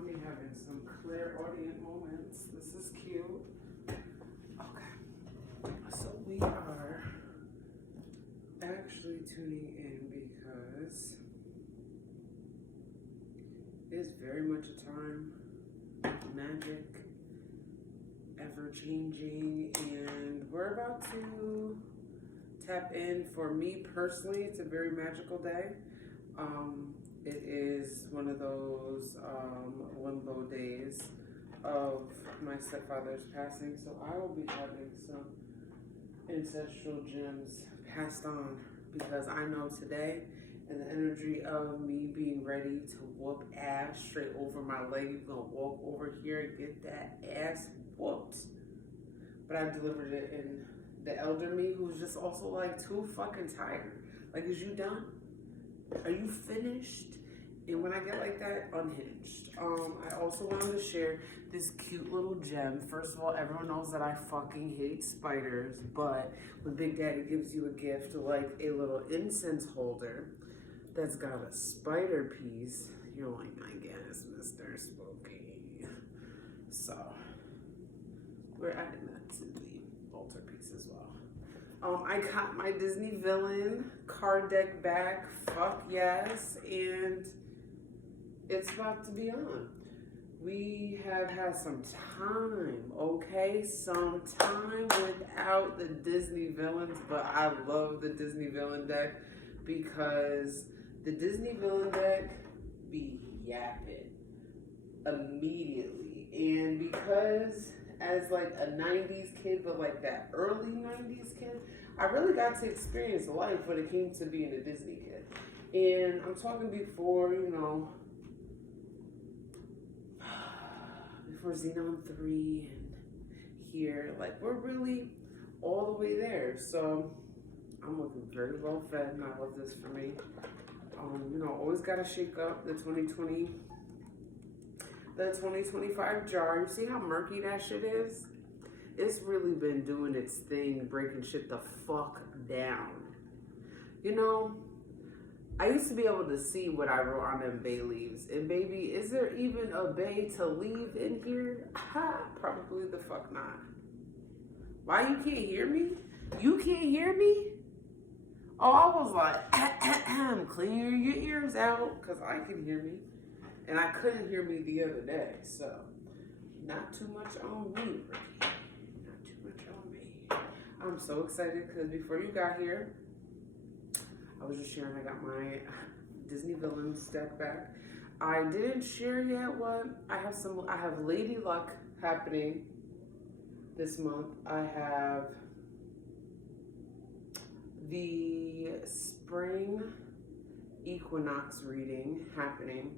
I'm having some clairaudient moments. This is cute. Okay. So we are actually tuning in because it's very much a time of magic, ever changing, and we're about to tap in. For me personally, it's a very magical day. It is one of those limbo days of my stepfather's passing, so I will be having some ancestral gems passed on because I know today, and the energy of me being ready to whoop ass straight over my leg, you're gonna walk over here and get that ass whooped. But I delivered it in the elder me, who's just also like too fucking tired. Like, is you done? Are you finished? And when I get like that, unhinged. I also wanted to share this cute little gem. First of all, everyone knows that I fucking hate spiders, but when Big Daddy gives you a gift like a little incense holder that's got a spider piece, you're like, I guess, Mr. Spooky. So we're adding that to the altar piece as well. I got my Disney villain card deck back. Fuck yes. And it's about to be on. We have had some time, okay? Some time without the Disney villains, but I love the Disney villain deck because the Disney villain deck be yapping immediately. And because as like a 90s kid, but like that early 90s kid, I really got to experience life when it came to being a Disney kid. And I'm talking before, you know, before Xenon 3 and here, like we're really all the way there. So I'm looking very well fed and I love this for me. You know, always gotta shake up the 2025 jar. You see how murky that shit is? It's really been doing its thing, breaking shit the fuck down. You know, I used to be able to see what I wrote on them bay leaves. And baby, is there even a bay to leave in here? Ha, probably the fuck not. Why you can't hear me? You can't hear me? Oh, I was like, clear your ears out, because I can hear me. And I couldn't hear me the other day, so not too much on me, Ricky. Not too much on me. I'm so excited because before you got here, I was just sharing I got my Disney villains deck back. I didn't share yet what I have Lady Luck happening this month. I have the spring equinox reading happening.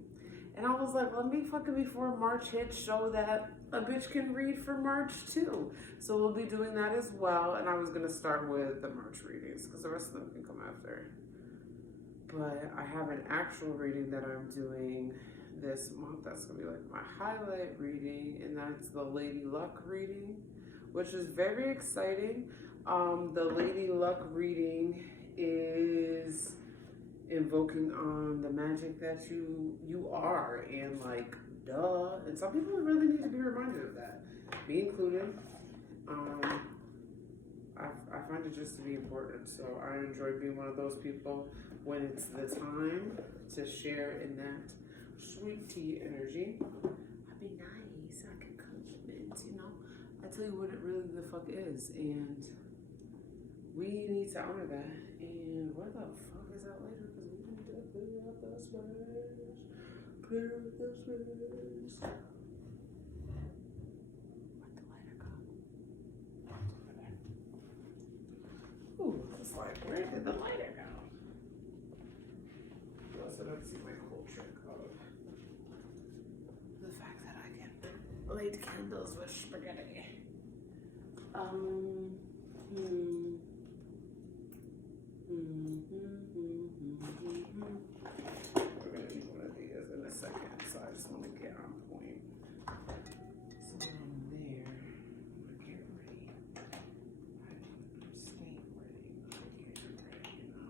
And I was like, let me fucking before March hits show that a bitch can read for March too. So we'll be doing that as well. And I was gonna start with the March readings because the rest of them can come after. But I have an actual reading that I'm doing this month. That's gonna be like my highlight reading, and that's the Lady Luck reading, which is very exciting. The Lady Luck reading is invoking on the magic that you are, and like duh, and some people really need to be reminded of that, me included. I find it just to be important, so I enjoy being one of those people when it's the time to share in that sweet tea energy. I'd be nice, I can compliment, you know, I tell you what it really the fuck is, and we need to honor that. And where the fuck is that later? Because we need to clear up the space. Clear up the space. Where'd the lighter go? Ooh, it's like, where did the lighter go? So let's see my whole trick of the fact that I can light candles with spaghetti. We're gonna need one of these in a second, so I just want to get on point. So from there, I'm gonna get ready. I'm staying ready. I'm getting ready, you know.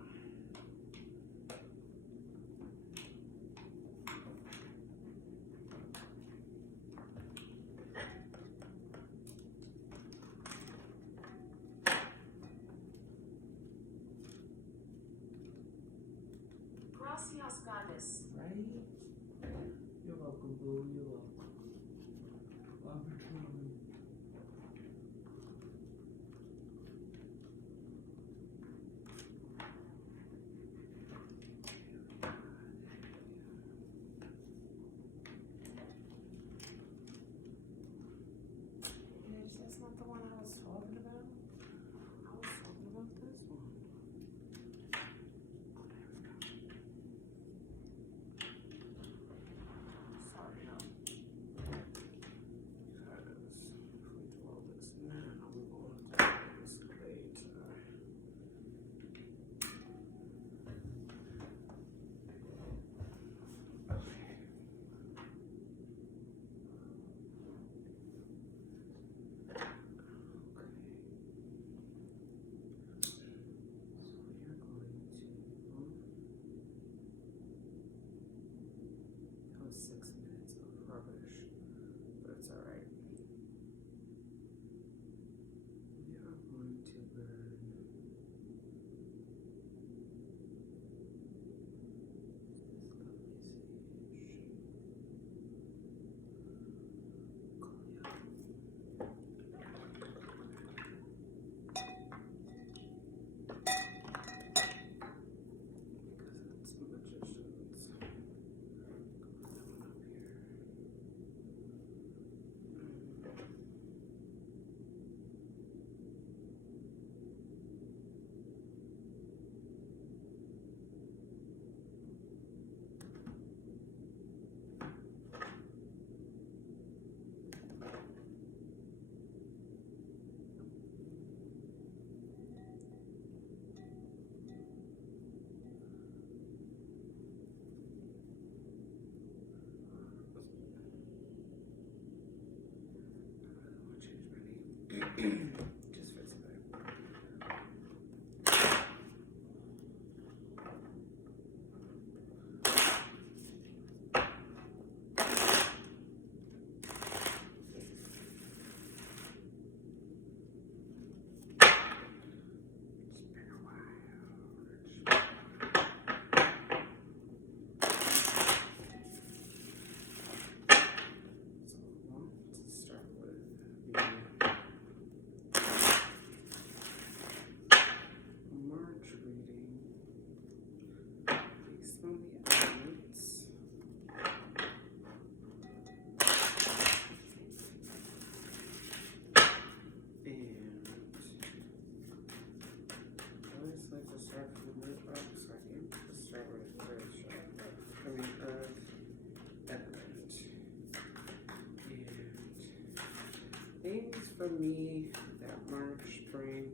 chaos goddess. Right? You're welcome, boo. You're welcome. Love you, truly. Bitch, that's not the one I was talking about. I was talking about this one. Sorry, no. Because if we do all this now, we're going to do this later. Okay. That was 6 minutes of rubbish, but it's alright. We are going to learn because it's magicians. Just for today. It's been a while. So I want to start with the March reading based on the elements. And I always like to start from the second. Let's start with Earth chakra. Earth element. And things for me that March, spring,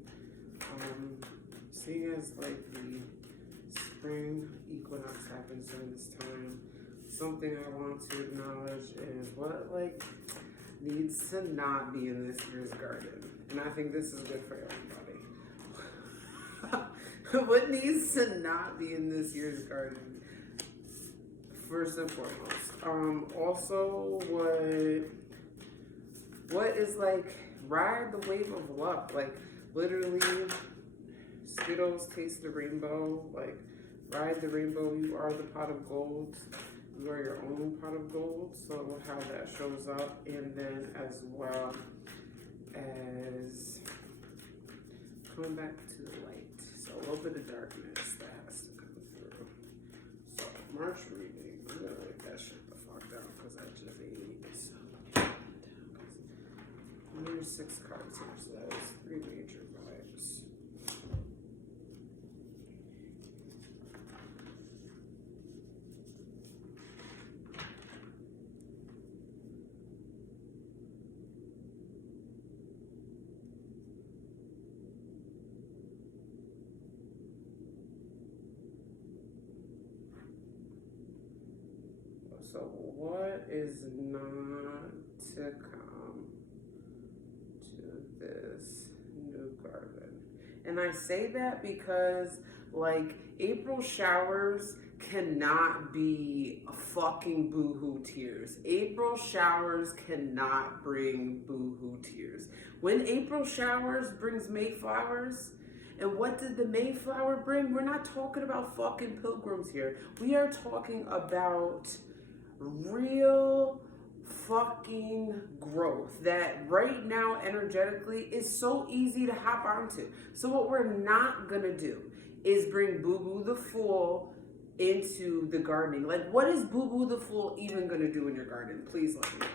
seeing as like the spring equinox happens during this time, something I want to acknowledge is what like needs to not be in this year's garden. And I think this is good for everybody. What needs to not be in this year's garden? First and foremost. Also what is like ride the wave of luck, like literally Skittles, taste the rainbow, like ride the rainbow. You are the pot of gold. You are your own pot of gold. So how that shows up, and then as well as coming back to the light. So a little bit of darkness that has to come through. So March reading, I'm gonna write that shit the fuck down because I just ate it. So there's 6 cards here, so that is 3 major vibes. So what is not to come to this new garden? And I say that because like April showers cannot be a fucking boohoo tears. April showers cannot bring boohoo tears. When April showers brings May flowers, And what did the Mayflower bring? We're not talking about fucking pilgrims here. We are talking about real fucking growth that right now energetically is so easy to hop onto. So what we're not gonna do is bring Boo Boo the Fool into the gardening. Like, what is Boo Boo the Fool even gonna do in your garden? Please let me know.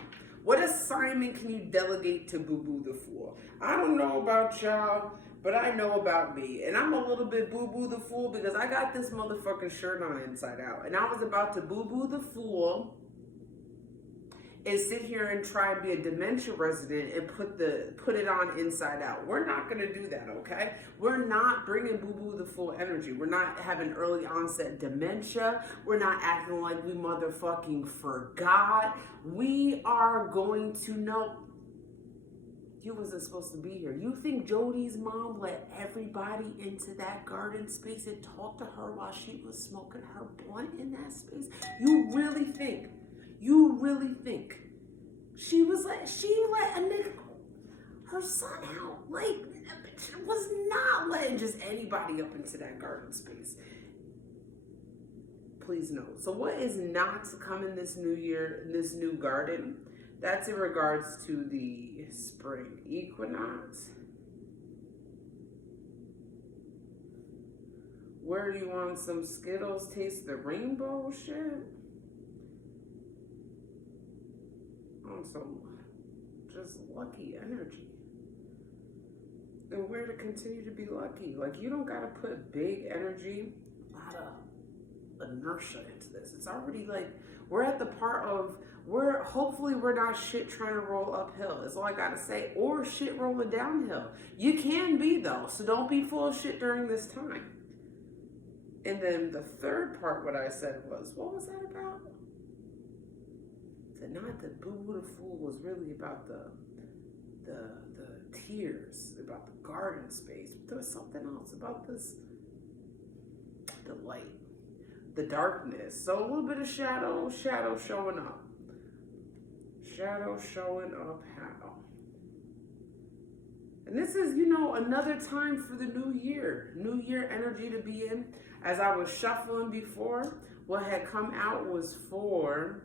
What assignment can you delegate to Boo Boo the Fool? I don't know about y'all, but I know about me. And I'm a little bit Boo Boo the Fool because I got this motherfucking shirt on inside out. And I was about to Boo Boo the Fool and sit here and try and be a dementia resident and put it on inside out. We're not gonna do that, okay? We're not bringing Boo Boo the Fool energy. We're not having early onset dementia. We're not acting like we motherfucking forgot. We are going to know. You wasn't supposed to be here. You think Jody's mom let everybody into that garden space and talk to her while she was smoking her blunt in that space? You really think she let a nigga, her son out? Like, she was not letting just anybody up into that garden space. Please note. So what is not to come in this new year, in this new garden? That's in regards to the spring equinox. Where you want some Skittles taste the rainbow shit? On some just lucky energy. And where to continue to be lucky. Like, you don't gotta put big energy, a lot of inertia into this. It's already like, we're at the part of, hopefully we're not shit trying to roll uphill. That's all I gotta say. Or shit rolling downhill. You can be though, so don't be full of shit during this time. And then the third part, what I said was, what was that about? Not that Boo Boo the Fool was really about the tears, about the garden space. But there was something else about this, the light, the darkness. So a little bit of shadow showing up. Shadow showing up how? And this is, another time for the new year. New year energy to be in. As I was shuffling before, what had come out was for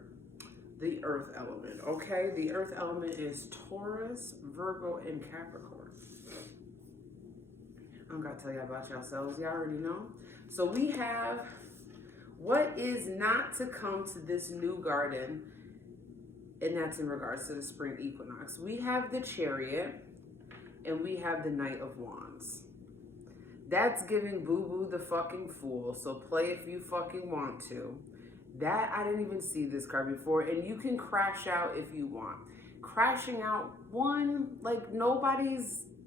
the earth element, okay? The earth element is Taurus, Virgo, and Capricorn. I'm gonna tell you about yourselves. You already know. So we have what is not to come to this new garden, and that's in regards to the spring equinox. We have the Chariot, and we have the Knight of Wands. That's giving Boo Boo the fucking Fool, so play if you fucking want to. That, I didn't even see this card before, and you can crash out if you want. Crashing out,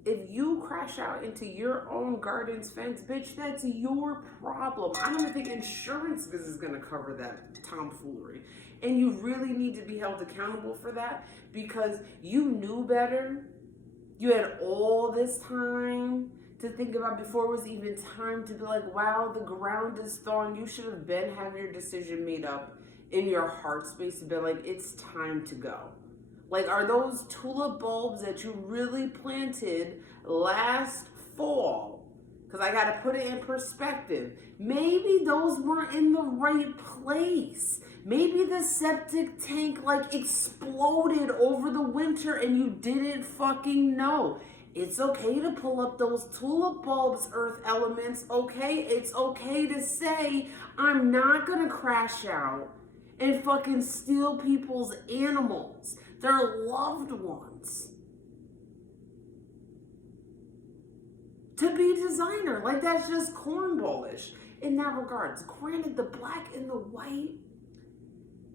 if you crash out into your own garden's fence, bitch, that's your problem. I don't even think insurance is gonna cover that tomfoolery. And you really need to be held accountable for that because you knew better. You had all this time to think about before it was even time to be like, wow, the ground is thawing. You should have been having your decision made up in your heart space to be like, it's time to go. Like, are those tulip bulbs that you really planted last fall? Because I got to put it in perspective. Maybe those weren't in the right place. Maybe the septic tank exploded over the winter and you didn't fucking know. It's okay to pull up those tulip bulbs, earth elements, okay? It's okay to say, I'm not gonna crash out and fucking steal people's animals, their loved ones. To be designer, that's just cornballish in that regards. Granted, the black and the white,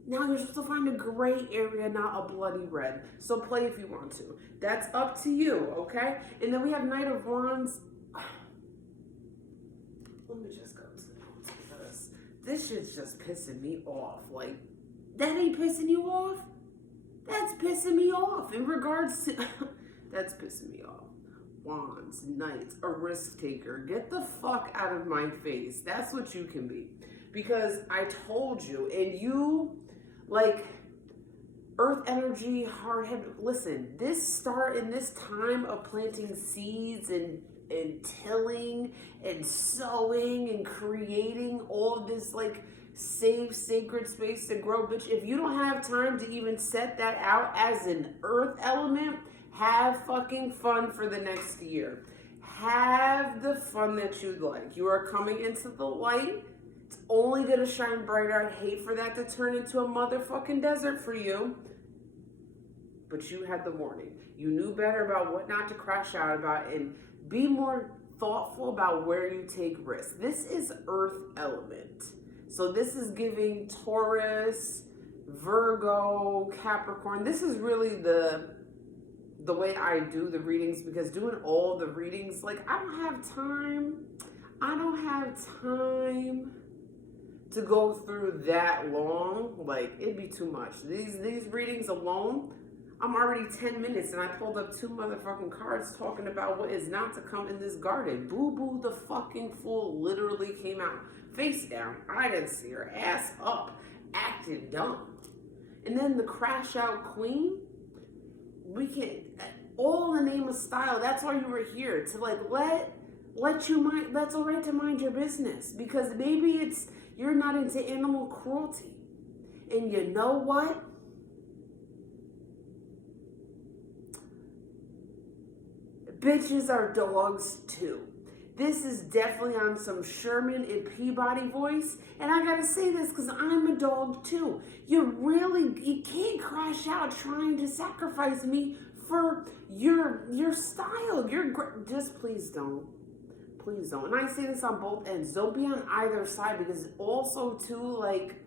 now you're supposed to find a gray area, not a bloody red. So play if you want to. That's up to you, okay? And then we have Knight of Wands. Let me just go to the notes because this shit's just pissing me off. That ain't pissing you off? That's pissing me off in regards to... That's pissing me off. Wands, Knights, a risk taker. Get the fuck out of my face. That's what you can be. Because I told you, and you... earth energy, hard head. Listen, this start in this time of planting seeds and and tilling and sowing and creating all this like safe, sacred space to grow. Bitch, if you don't have time to even set that out as an earth element, have fucking fun for the next year. Have the fun that you'd like. You are coming into the light. It's only gonna shine brighter. I'd hate for that to turn into a motherfucking desert for you. But you had the warning. You knew better about what not to crash out about, and be more thoughtful about where you take risks. This is earth element. So this is giving Taurus, Virgo, Capricorn. This is really the way I do the readings, because doing all the readings, like I don't have time to go through that long. Like it'd be too much. These readings alone, I'm already 10 minutes and I pulled up 2 motherfucking cards talking about what is not to come in this garden. Boo Boo the fucking fool literally came out face down. I didn't see her, ass up, acting dumb. And then the crash out queen, we can, all in the name of style. That's why you were here, to like let you mind. That's all right to mind your business, because maybe it's you're not into animal cruelty. And you know what? Bitches are dogs too. This is definitely on some Sherman and Peabody voice. And I gotta say this because I'm a dog too. You can't crash out trying to sacrifice me for your style. Just please don't. Please don't. And I say this on both ends. Don't be on either side, because also too, like,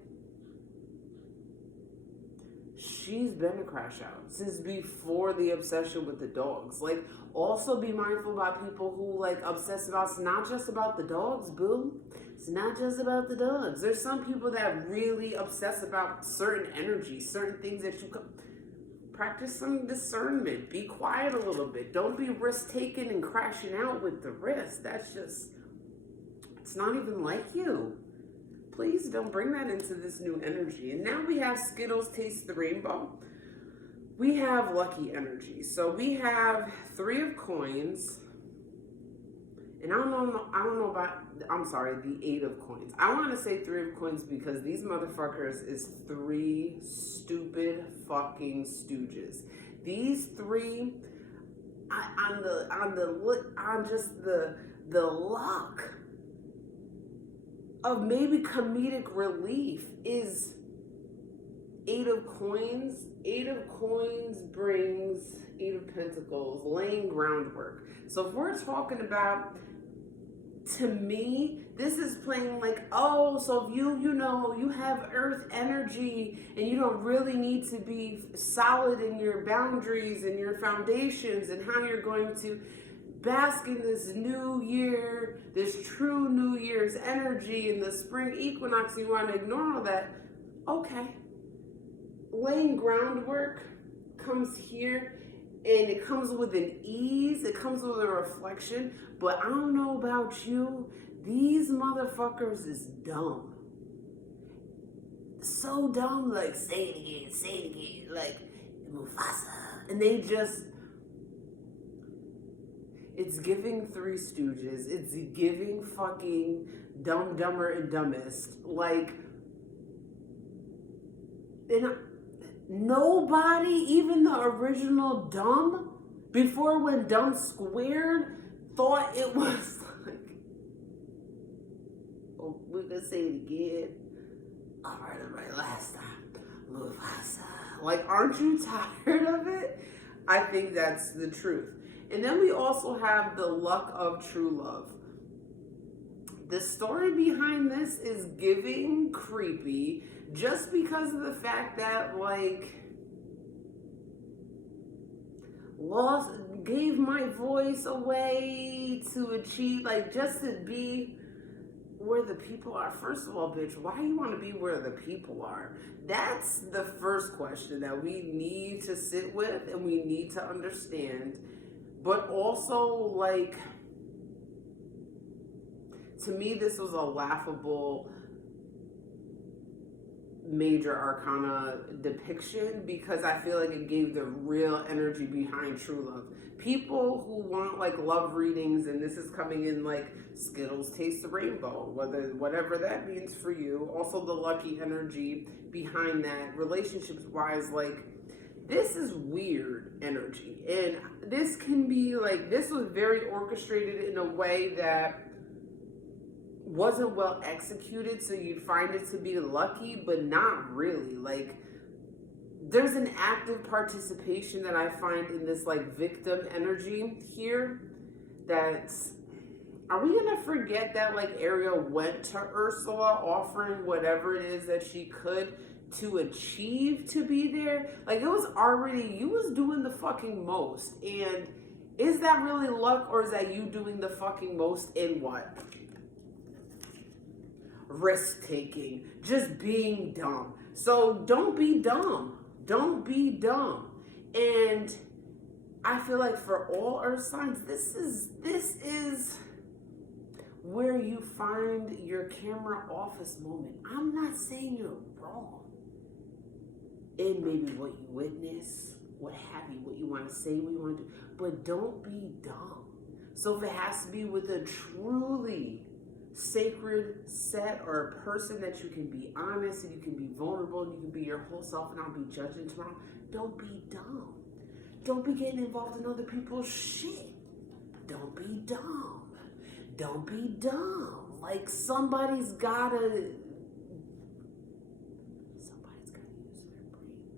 she's been a crash out since before the obsession with the dogs. Like, also be mindful about people who like obsess about, it's not just about the dogs, boo. It's not just about the dogs. There's some people that really obsess about certain energies, certain things that you can practice some discernment. Be quiet a little bit. Don't be risk taking and crashing out with the risk. That's just, it's not even like you. Please don't bring that into this new energy. And now we have Skittles Taste the Rainbow. We have lucky energy. So we have 3 of coins. And I don't know about, I'm sorry, the 8 of coins. I want to say 3 of coins because these motherfuckers is 3 stupid fucking stooges. These 3, on just the luck of maybe comedic relief is 8 of coins. 8 of coins brings 8 of pentacles, laying groundwork. So if we're talking about, to me, this is playing like, oh, so if you have earth energy and you don't really need to be solid in your boundaries and your foundations and how you're going to bask in this new year, this true New Year's energy in the spring equinox, you want to ignore all that. Okay. Laying groundwork comes here, and it comes with an ease, it comes with a reflection, but I don't know about you, these motherfuckers is dumb. So dumb, like, say it again, like, Mufasa. And they just, it's giving Three Stooges, it's giving fucking Dumb, Dumber, and Dumbest, like, and nobody, even the original Dumb, before when Dumb Squared, thought it was like, oh, we're gonna say it again. All right, last time, Mufasa. Like, aren't you tired of it? I think that's the truth. And then we also have the luck of true love. The story behind this is giving creepy, just because of the fact that, like, gave my voice away to achieve, like, just to be where the people are. First of all, bitch, why you want to be where the people are? That's the first question that we need to sit with and we need to understand. But also, like, to me, this was a laughable, major arcana depiction because I feel like it gave the real energy behind true love. People who want like love readings, and this is coming in like Skittles taste the rainbow, whatever that means for you. Also the lucky energy behind that, relationships wise, like this is weird energy. And this can be like, this was very orchestrated in a way that wasn't well executed, so you'd find it to be lucky, but not really. Like, there's an active participation that I find in this like victim energy here. That's, are we gonna forget that like Ariel went to Ursula offering whatever it is that she could to achieve to be there? Like, it was already, you was doing the fucking most. And is that really luck, or is that you doing the fucking most in what? Risk taking, just being dumb. So don't be dumb. Don't be dumb. And I feel like for all earth signs, this is where you find your camera office moment. I'm not saying you're wrong in maybe what you witness, what have you, what you want to say, what you want to do, but don't be dumb. So if it has to be with a truly sacred set or a person that you can be honest and you can be vulnerable and you can be your whole self and I'll be judging tomorrow, don't be dumb. Don't be getting involved in other people's shit. Don't be dumb. Don't be dumb. Like, somebody's gotta use their brain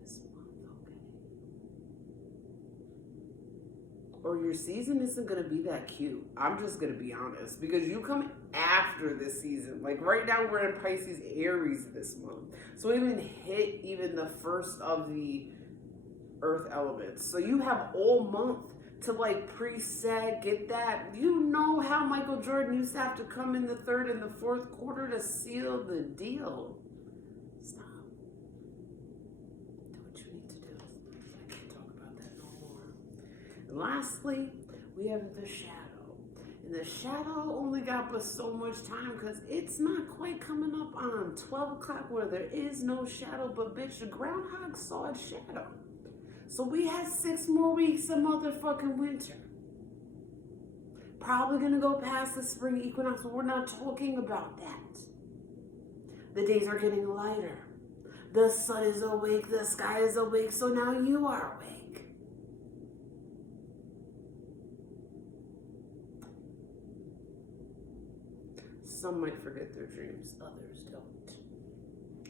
this month, okay? Or your season isn't gonna be that cute. I'm just gonna be honest, because you come after this season. Like, right now we're in Pisces Aries this month, so we haven't hit even the first of the earth elements. So you have all month to like preset, get that. You know how Michael Jordan used to have to come in the third and the fourth quarter to seal the deal. Stop. Do what you need to do. I can't talk about that no more. And lastly, we have the shadow. And the shadow only got but so much time because it's not quite coming up on 12 o'clock where there is no shadow, but bitch, the groundhog saw a shadow. So we had 6 more weeks of motherfucking winter. Probably gonna go past the spring equinox, but we're not talking about that. The days are getting lighter. The sun is awake, the sky is awake, so now you are awake. Some might forget their dreams, others don't.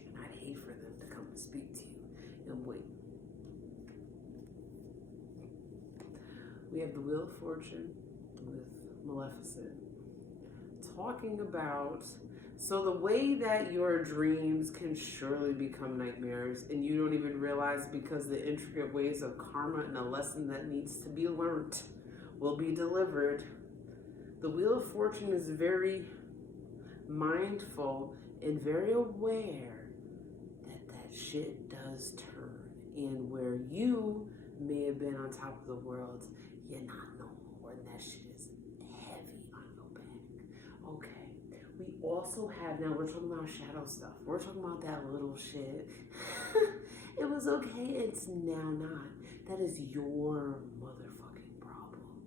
And I'd hate for them to come and speak to you and wait. We have the Wheel of Fortune with Maleficent talking about, so the way that your dreams can surely become nightmares and you don't even realize because the intricate ways of karma and a lesson that needs to be learned will be delivered. The Wheel of Fortune is very mindful and very aware that that shit does turn, and where you may have been on top of the world, you're not no more, and that shit is heavy on your back. Okay, we also have, now we're talking about shadow stuff. We're talking about that little shit. It was okay, it's now not. That is your motherfucking problem.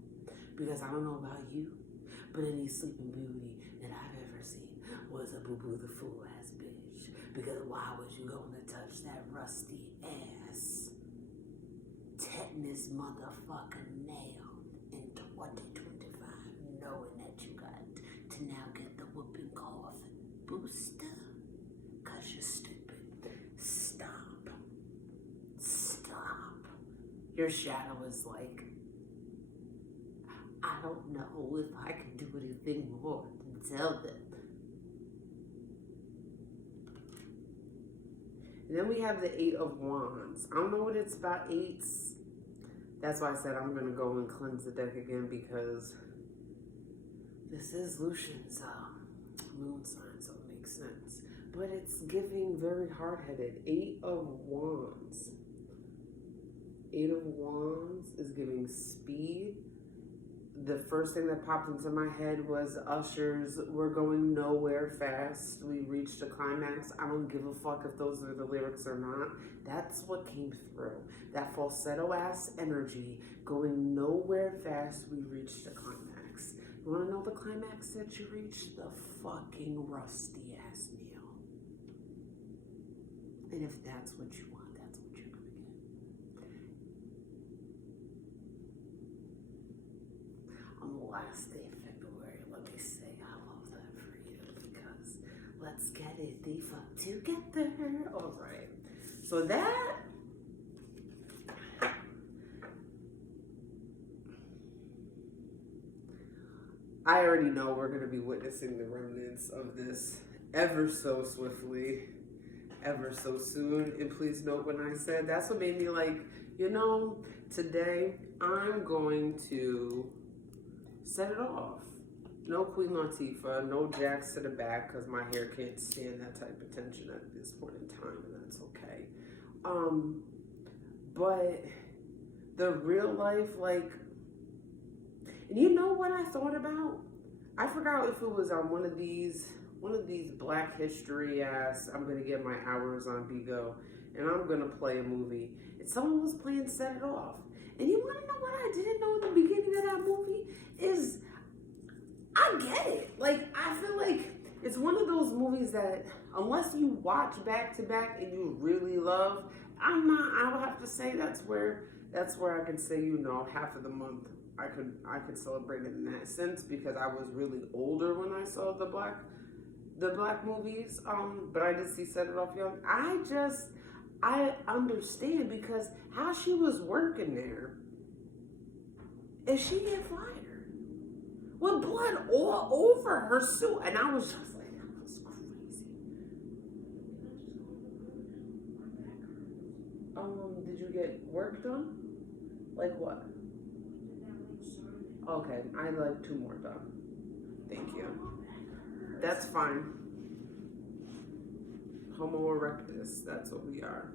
Because I don't know about you, but any Sleeping Beauty that I've ever seen was a boo-boo the fool ass bitch. Because why would you go to touch that rusty ass tetanus motherfucking nail in 2025, knowing that you got to now get the whooping cough booster? Cause you're stupid. Stop. Stop. Your shadow is like, I don't know if I can do anything more than tell them. And then we have the 8 of Wands. I don't know what it's about 8s. That's why I said I'm going to go and cleanse the deck again, because this is Lucian's moon sign, so it makes sense. But it's giving very hard-headed. 8 of Wands. 8 of Wands is giving speed the first thing that popped into my head was Usher's "We're Going Nowhere Fast. We reached a climax." I don't give a fuck if those are the lyrics or not. That's what came through. That falsetto ass energy, going nowhere fast, we reached a climax. You wanna know the climax that you reached? The fucking rusty ass meal. And if that's what you want, that's what you're gonna get. On the last day of February, let me say I love that for you, because let's get it the fuck together. All right. So that, I already know we're going to be witnessing the remnants of this ever so swiftly, ever so soon. And please note when I said, that's what made me like, you know, today I'm going to set it off. No Queen Latifah, no jacks to the back, because my hair can't stand that type of tension at this point in time, and that's okay. But the real life, like, and you know what I thought about? I forgot if it was on one of these Black History ass, I'm gonna get my hours on Bigo, and I'm gonna play a movie. And someone was playing Set It Off. And you wanna know what I didn't know in the beginning of that movie? Is I get it. Like, I feel like it's one of those movies that unless you watch back to back and you really love, I would have to say that's where I can say, you know, half of the month I could celebrate it in that sense, because I was really older when I saw the black movies. But I did see Set It Off young. I understand, because how she was working there, if she get fired with blood all over her suit, and I was just like, that was crazy. Did you get work done? Like what? Okay, I like 2 more done. Thank you. That's fine. Homo erectus, that's what we are.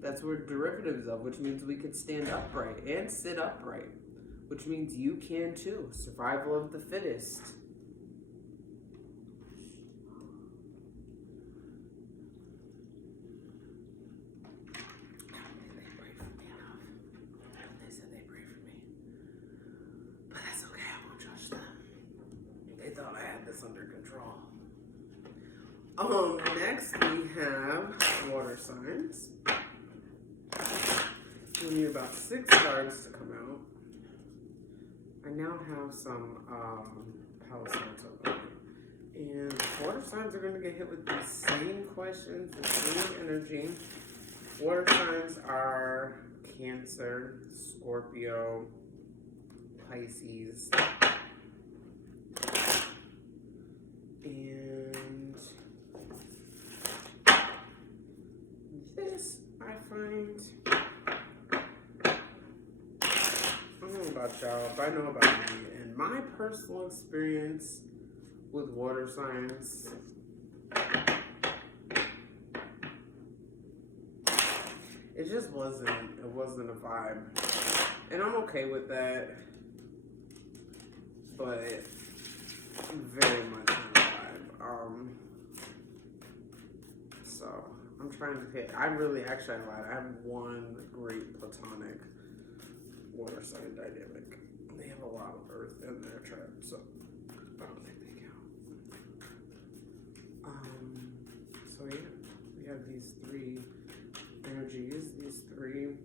That's what we're derivatives of, which means we could stand upright and sit upright, which means you can too. Survival of the fittest. They said they prayed for me. But that's okay, I won't judge them. They thought I had this under control. Next we have water signs. We need about 6 cards to come out. I now have some Palo Santo. And water signs are going to get hit with the same questions, the same energy. Water signs are Cancer, Scorpio, Pisces, and this I find, I don't know about y'all, but I know about me, and my personal experience with water signs, it just wasn't a vibe. And I'm okay with that, but very much not a vibe. So I'm trying to pick. I lied. I have one great platonic water sign dynamic. They have a lot of earth in their chart, so I don't think they count. So yeah, we have these 3 energies, these 3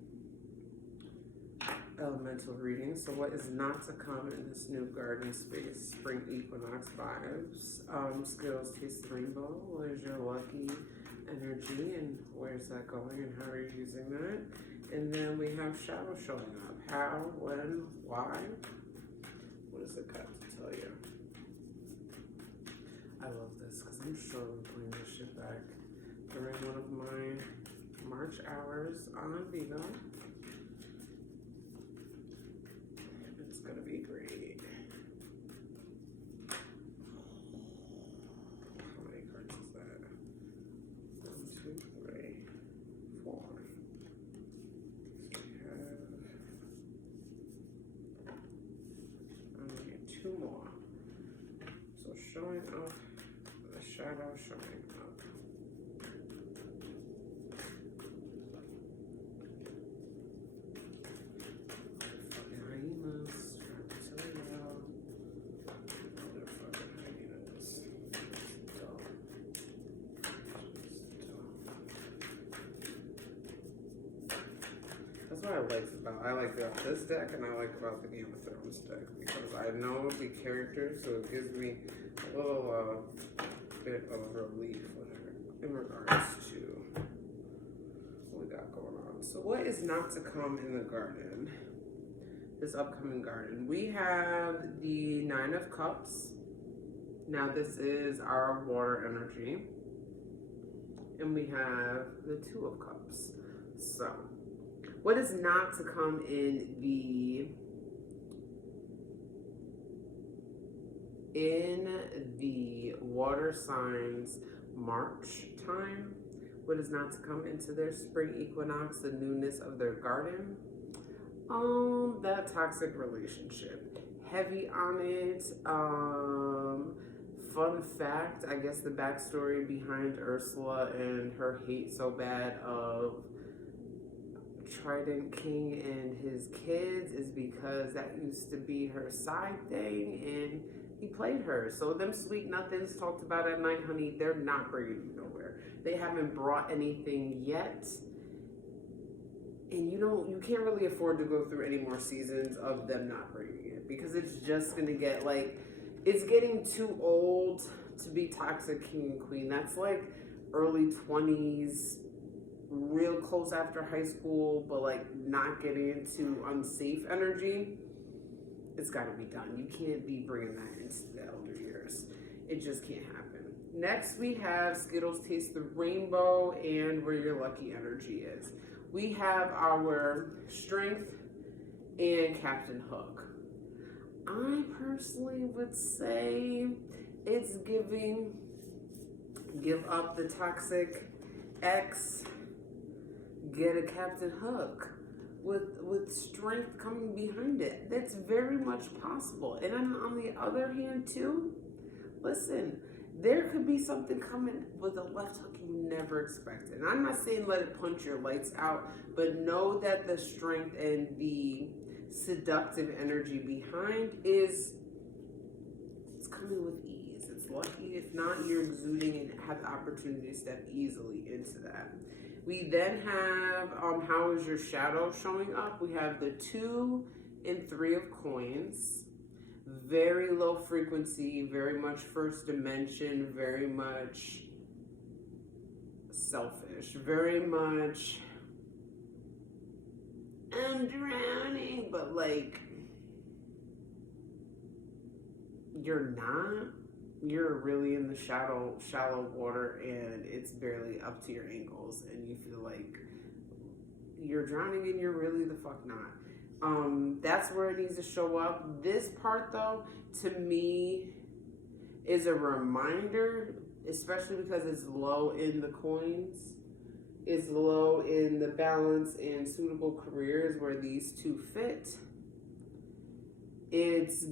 elemental readings. So what is not to come in this new garden space? Spring equinox vibes. Skittles taste the rainbow. Where's your lucky energy, and where's that going, and how are you using that? And then we have shadow showing up. How, when, why? What does it got to tell you? I love this, because I'm sure we'll bring this shit back during one of my March hours on Vigo. It's gonna be great. How many cards is that? 1, 2, 3, 4. So we have showing up. The shadow showing up. Fucking hyenas. Trying to tell y'all. Motherfucking hyenas. It's dumb. That's what I like about this deck, and I like about the Game of Thrones deck, because I know the characters, so it gives me a little bit of relief in regards to what we got going on. So what is not to come in the garden, this upcoming garden? We have the Nine of Cups. Now this is our water energy. And we have the Two of Cups. So what is not to come in the water signs March time? What is not to come into their spring equinox, the newness of their garden? That toxic relationship. Heavy on it. Fun fact, I guess the backstory behind Ursula and her hate so bad of Trident King and his kids is because that used to be her side thing, and he played her. So them sweet nothings talked about at night, honey, they're not bringing you nowhere. They haven't brought anything yet, and you can't really afford to go through any more seasons of them not bringing it, because it's just gonna get like, it's getting too old to be toxic king and queen. That's like early 20s, real close after high school, but like not getting into unsafe energy. It's got to be done. You can't be bringing that into the elder years. It just can't happen. Next, we have Skittles Taste the Rainbow and where your lucky energy is. We have our Strength and Captain Hook. I personally would say it's give up the toxic ex, get a Captain Hook with strength coming behind it. That's very much possible. And on the other hand too, listen, there could be something coming with a left hook you never expected. And I'm not saying let it punch your lights out, but know that the strength and the seductive energy behind it's coming with ease. It's lucky. If not, you're exuding and have the opportunity to step easily into that. We then have how is your shadow showing up? We have the 2 and 3 of coins. Very low frequency, very much first dimension, very much selfish, very much I'm drowning, but like you're not. You're really in the shallow water, and it's barely up to your ankles, and you feel like you're drowning, and you're really the fuck not. That's where it needs to show up. This part, though, to me, is a reminder, especially because it's low in the coins. It's low in the balance and suitable careers where these two fit. It's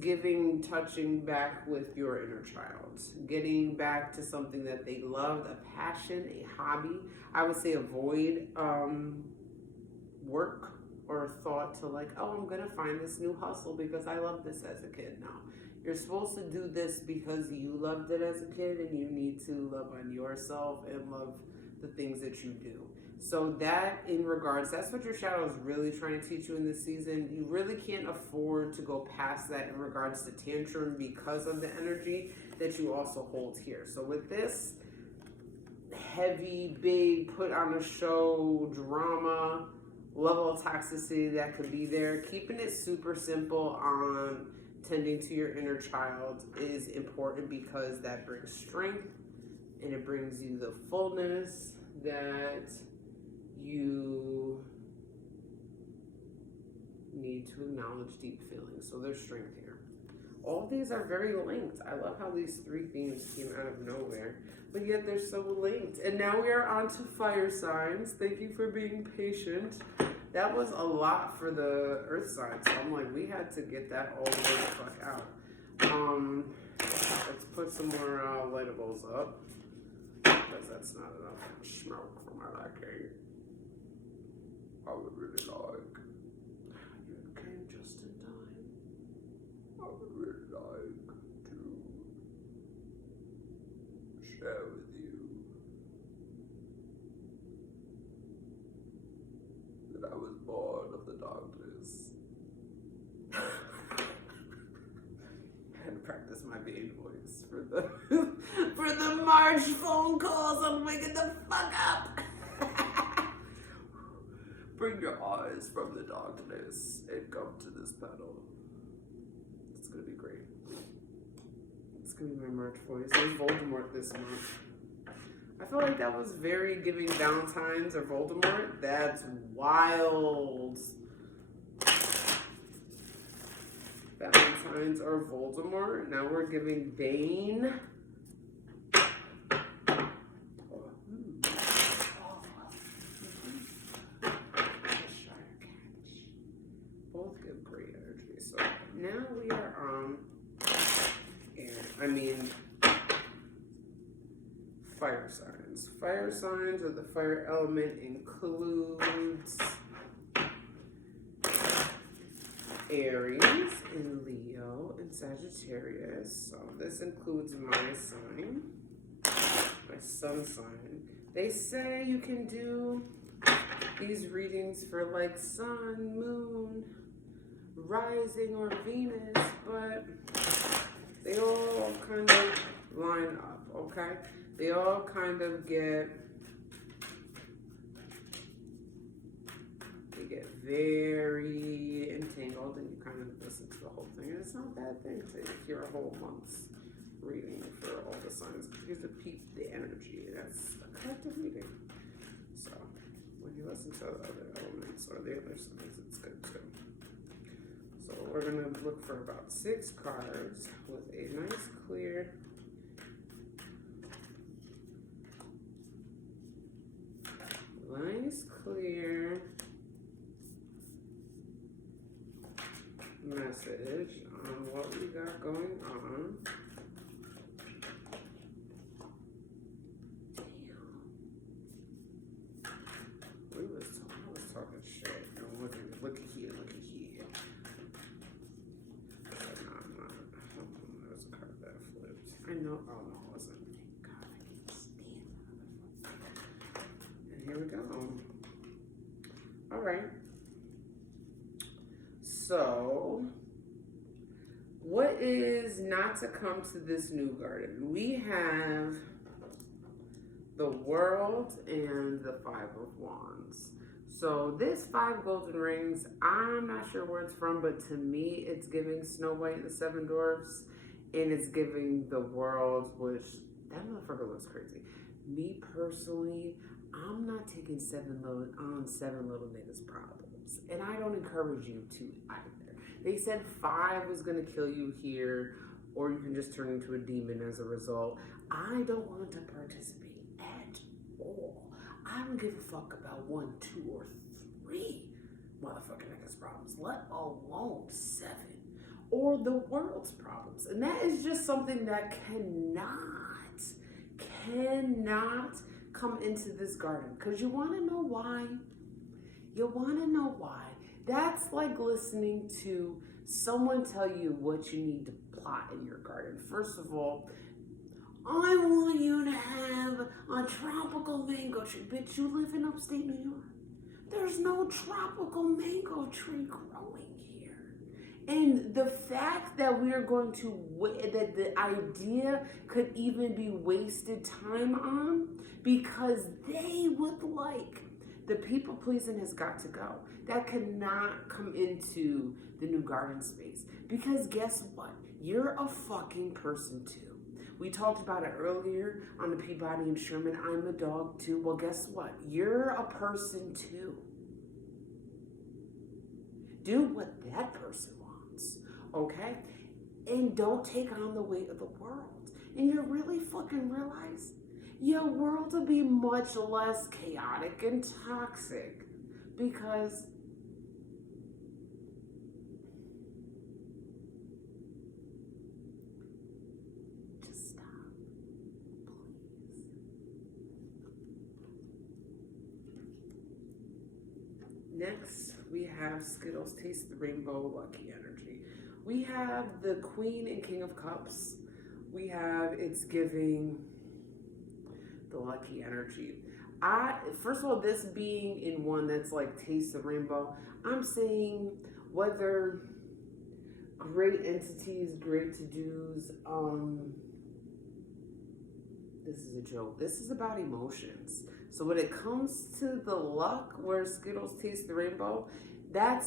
touching back with your inner child, getting back to something that they loved, a passion, a hobby. I would say avoid work or thought to like, oh, I'm gonna find this new hustle because I loved this as a kid. No, you're supposed to do this because you loved it as a kid, and you need to love on yourself and love the things that you do. So that in regards, that's what your shadow is really trying to teach you in this season. You really can't afford to go past that in regards to tantrum because of the energy that you also hold here. So with this heavy, big, put on a show, drama, level of toxicity that could be there, keeping it super simple on tending to your inner child is important, because that brings strength and it brings you the fullness that you need to acknowledge deep feelings. So there's strength here. All of these are very linked. I love how these 3 themes came out of nowhere, but yet they're so linked. And now we are on to fire signs. Thank you for being patient. That was a lot for the earth sign, so I'm like, we had to get that all the way the fuck out. Let's put some more lightables up, because that's not enough smoke for my liking. I would really like. You came just in time. I would really like to share with you that I was born of the darkness. And practice my main voice for the for the March phone calls. I'm waking the fuck up. Bring your eyes from the darkness and come to this panel. It's gonna be great. It's gonna be my March voice. There's Voldemort this month. I feel like that was very giving Valentine's or Voldemort. That's wild. Valentine's or Voldemort. Now we're giving Bane. Both give great energy. So now we are on air. I mean, fire signs. Fire signs, or the fire element includes Aries and Leo and Sagittarius. So this includes my sign, my sun sign. They say you can do these readings for like sun, moon, rising, or Venus, but they all kind of line up, okay? They all kind of get very entangled, and you kind of listen to the whole thing. And it's not a bad thing to hear a whole month's reading for all the signs, because to peep the energy. That's a collective reading. So when you listen to the other elements or the other signs, it's good too. So we're gonna look for about 6 cards with a nice clear message on what we got going on. Damn. I was talking shit. Look here. There's a card that flipped. I know. Oh, no, it wasn't. God, I can't stand that. And here we go. All right. So, what is not to come to this new garden? We have the World and the 5 of Wands. So this 5 golden rings, I'm not sure where it's from, but to me, it's giving Snow White and the 7 Dwarfs, and it's giving the World, which, that motherfucker looks crazy. Me personally, I'm not taking 7 little niggas' problems, and I don't encourage you to either. They said 5 was gonna kill you here, or you can just turn into a demon as a result. I don't want to participate at all. I don't give a fuck about 1, 2, or 3 motherfucking niggas' problems, let alone 7, or the world's problems. And that is just something that cannot come into this garden. Because you want to know why? That's like listening to someone tell you what you need to plot in your garden. First of all, I want you to have a tropical mango tree. Bitch, you live in upstate New York. There's no tropical mango tree growing here. And the fact that we are going to, that the idea could even be wasted time on, because they would like, the people pleasing has got to go. That cannot come into the new garden space. Because guess what? You're a fucking person too. We talked about it earlier on the Peabody and Sherman. I'm a dog too. Well, guess what? You're a person too. Do what that person wants, okay? And don't take on the weight of the world. And you really fucking realize your world will be much less chaotic and toxic, because We have Skittles Taste the Rainbow, lucky energy. We have the Queen and King of Cups. We have It's Giving, the lucky energy. First of all, this being in one that's like Taste the Rainbow, I'm saying whether great entities, great to-dos, this is a joke. This is about emotions. So when it comes to the luck where Skittles Taste the Rainbow, that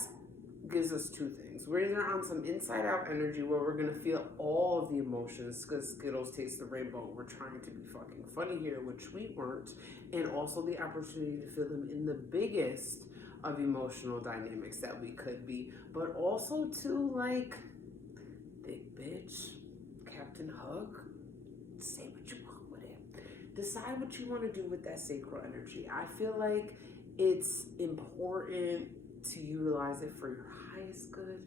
gives us two things. We're either on some inside out energy where we're going to feel all of the emotions because Skittles Taste the Rainbow. We're trying to be fucking funny here, which we weren't. And also the opportunity to feel them in the biggest of emotional dynamics that we could be. But also to like, big bitch, Captain Hug, say what you want with it. Decide what you want to do with that sacral energy. I feel like it's important to utilize it for your highest good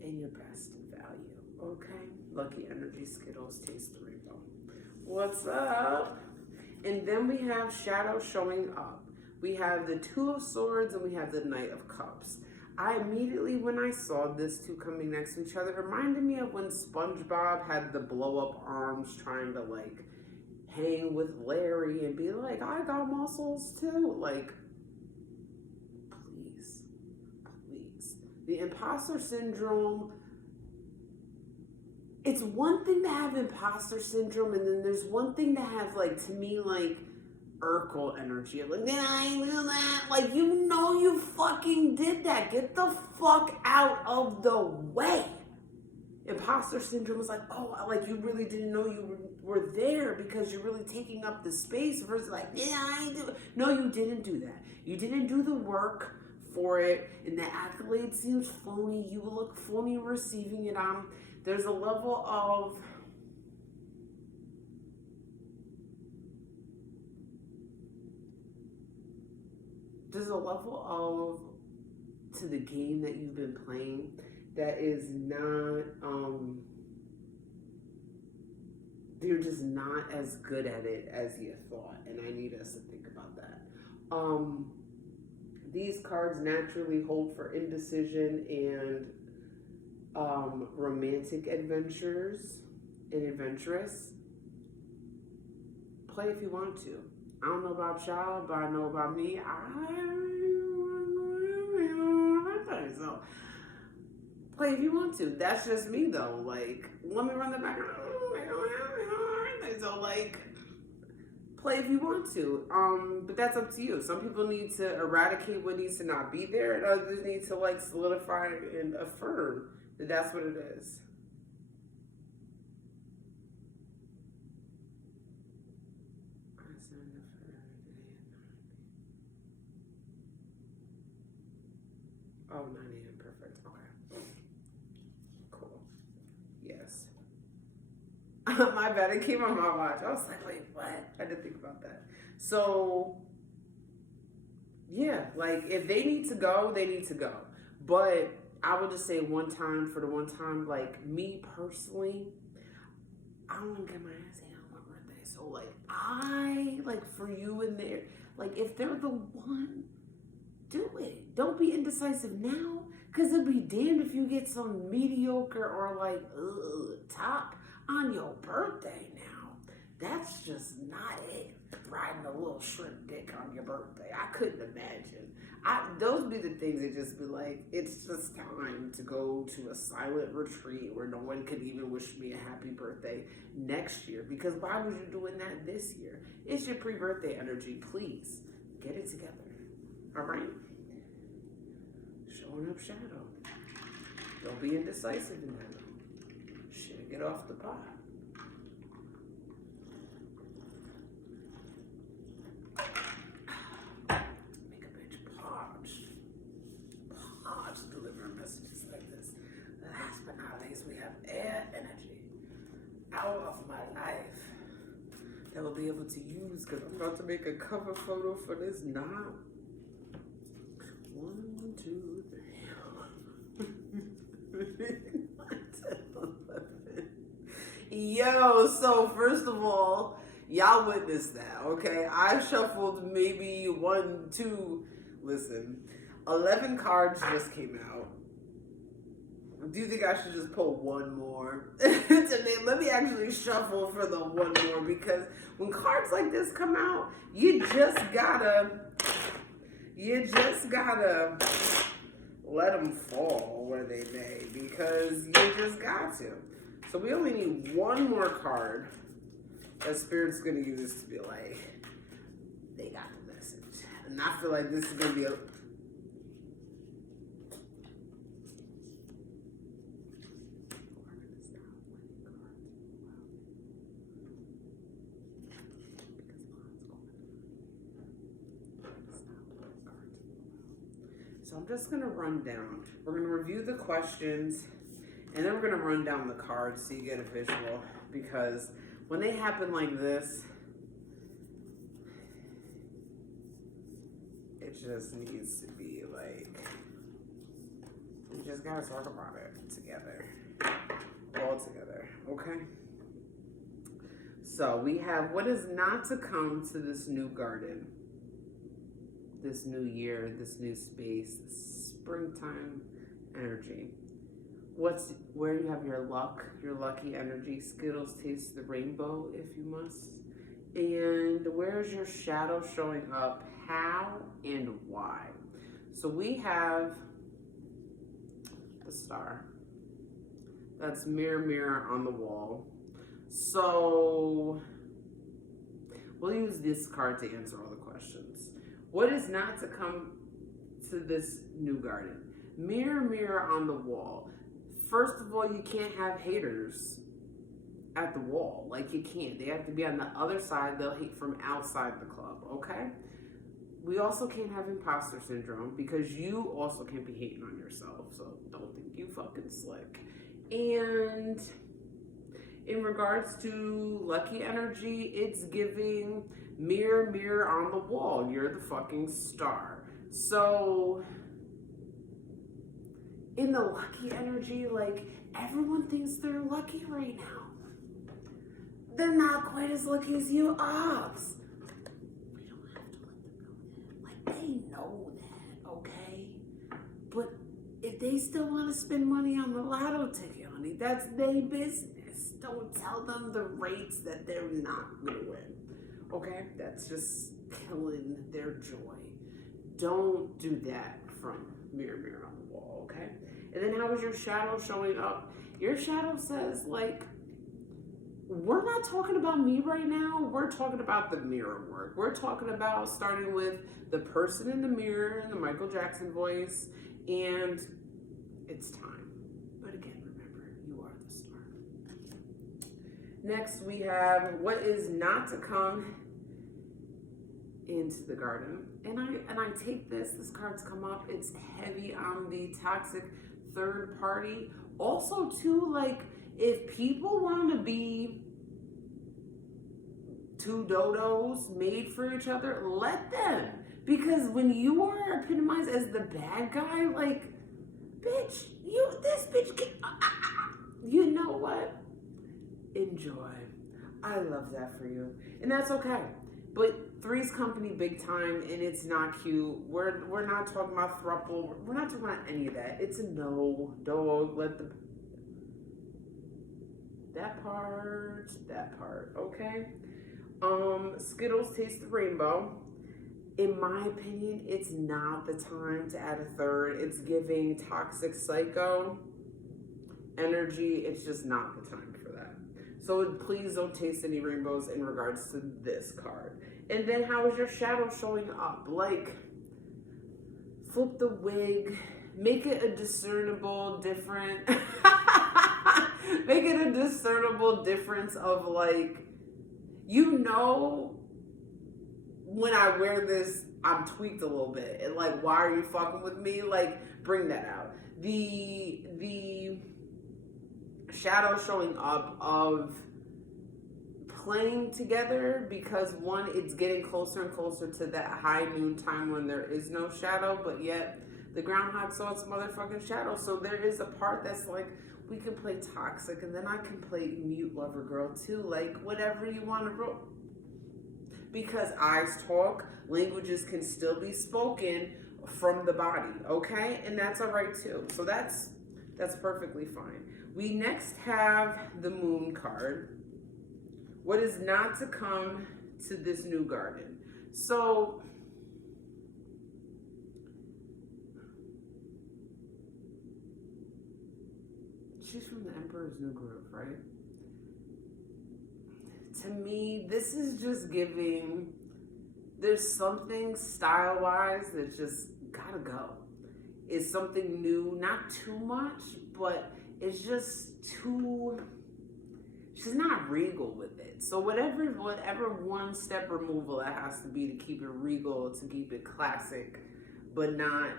and your best value. Okay? Lucky energy, Skittles Taste the Rainbow. What's up? And then we have shadow showing up. We have the Two of Swords and we have the Knight of Cups. I immediately, when I saw this two coming next to each other, it reminded me of when SpongeBob had the blow up arms trying to like hang with Larry and be like, I got muscles too. Like, please. The imposter syndrome, it's one thing to have imposter syndrome, and then there's one thing to have, like, to me, like, Urkel energy. Like, did I do that? Like, you know you fucking did that. Get the fuck out of the way. Imposter syndrome is like, oh, like, you really didn't know you were there because you're really taking up the space versus like, yeah, I do. No, you didn't do that. You didn't do the work for it, and the accolade seems phony. You look phony receiving it on. There's a level of to the game that you've been playing that is not you're just not as good at it as you thought, and I need us to think about that. These cards naturally hold for indecision and romantic adventures and adventurous. Play if you want to. I don't know about y'all, but I know about me. So play if you want to. That's just me though. Like, let me run the back. So like, play if you want to. But that's up to you. Some people need to eradicate what needs to not be there, and others need to like solidify and affirm that that's what it is. Oh, 9 a.m. Perfect. Okay. Cool. Yes. My bad. It came on my watch. I was like, wait, what? I had to think about that. So, yeah, like if they need to go, they need to go. But I would just say one time, like me personally, I don't want to get my ass handed on my birthday. So, like for you in there, like if they're the one, do it. Don't be indecisive now, because it'll be damned if you get some mediocre or like top on your birthday now. That's just not it. Riding a little shrimp dick on your birthday. I couldn't imagine. Those be the things that just be like, it's just time to go to a silent retreat where no one could even wish me a happy birthday next year. Because why was you doing that this year? It's your pre-birthday energy. Please, get it together. All right? Showing up shadow. Don't be indecisive in that. Shit, get off the pot. Make a bitch parched. Parched delivering messages like this. Last but not least, we have air energy. Hour of my life that we'll be able to use because I'm about to make a cover photo for this knob. 1, 2, 3. 11. Yo, so first of all, y'all witnessed that, okay? I shuffled maybe 1, 2. Listen, 11 cards just came out. Do you think I should just pull one more? Let me actually shuffle for the one more, because when cards like this come out, you just gotta let them fall where they may, because you just got to. So we only need one more card that Spirit's gonna use to be like, they got the message. And I feel like this is gonna be a So I'm just gonna run down. We're gonna review the questions, and then we're gonna run down the cards so you get a visual, because when they happen like this, it just needs to be like, we just gotta talk about it together, all together, okay? So we have what is not to come to this new garden, this new year, this new space, this springtime energy. Where you have your luck, your lucky energy. Skittles taste the rainbow if you must. And where's your shadow showing up? How and why? So we have the star. That's mirror, mirror on the wall. So we'll use this card to answer all the questions. What is not to come to this new garden? Mirror, mirror on the wall. First of all, you can't have haters at the wall. Like, you can't. They have to be on the other side. They'll hate from outside the club, okay? We also can't have imposter syndrome, because you also can't be hating on yourself. So don't think you fucking slick. And in regards to lucky energy, it's giving mirror, mirror on the wall. You're the fucking star. So in the lucky energy, like, everyone thinks they're lucky right now. They're not quite as lucky as you, Ops. We don't have to let them know that. Like, they know that, okay? But if they still want to spend money on the lotto ticket, honey, that's their business. Don't tell them the rates that they're not going to win. Okay? That's just killing their joy. Don't do that from mirror, mirror on the wall, okay? And then how is your shadow showing up? Your shadow says, like, we're not talking about me right now. We're talking about the mirror work. We're talking about starting with the person in the mirror and the Michael Jackson voice, and it's time. But again, remember, you are the star. Next, we have what is not to come into the garden. And I take this card's come up. It's heavy on the toxic third party. Also, too, like, if people want to be two dodos made for each other, let them. Because when you are epitomized as the bad guy, like, bitch, this bitch can, you know what? Enjoy. I love that for you. And that's okay. But Three's Company big time, and it's not cute. We're not talking about throuple. We're not talking about any of that. It's a no. Don't let the... That part, okay? Skittles taste the rainbow. In my opinion, it's not the time to add a third. It's giving toxic psycho energy. It's just not the time for that. So please don't taste any rainbows in regards to this card. And then how is your shadow showing up? Like, flip the wig, make it a discernible different, make it a discernible difference of, like, you know, when I wear this, I'm tweaked a little bit. And, like, why are you fucking with me? Like, bring that out. The shadow showing up of playing together, because one, it's getting closer and closer to that high noon time when there is no shadow, but yet the groundhog saw its motherfucking shadow. So there is a part that's like, we can play toxic, and then I can play mute lover girl too, like, whatever you want to roll. Because eyes talk, languages can still be spoken. from the body, okay? And that's all right too. So that's perfectly fine. We next have the moon card. What is not to come to this new garden? So she's from the Emperor's New Groove, right? To me, this is just giving, there's something style-wise that just gotta go. It's something new, not too much, but it's just too, she's not regal with it. So whatever one step removal it has to be to keep it regal, to keep it classic, but not